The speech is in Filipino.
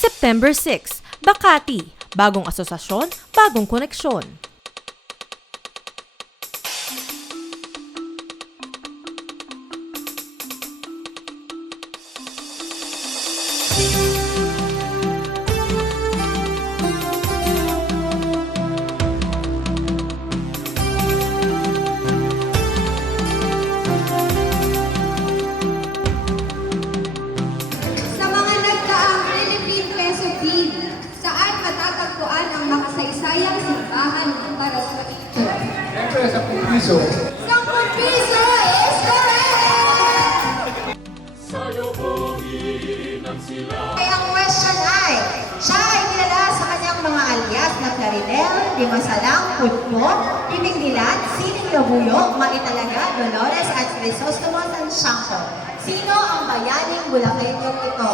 September 6, Bakati. Bagong asosasyon, bagong koneksyon. Makasaysayang simbahan ng Parasuito? Siyempre, sa piso. Sampung piso is correct! Kaya ang question ay, siya ay kilala sa kanyang mga alias na Claridel, Dimasalang, Putpo, Pipindilan, Sining Labuyo, Maitalaga, Dolores at Crisostomo Sansiangco. Sino ang bayaning Bulakenyo ito?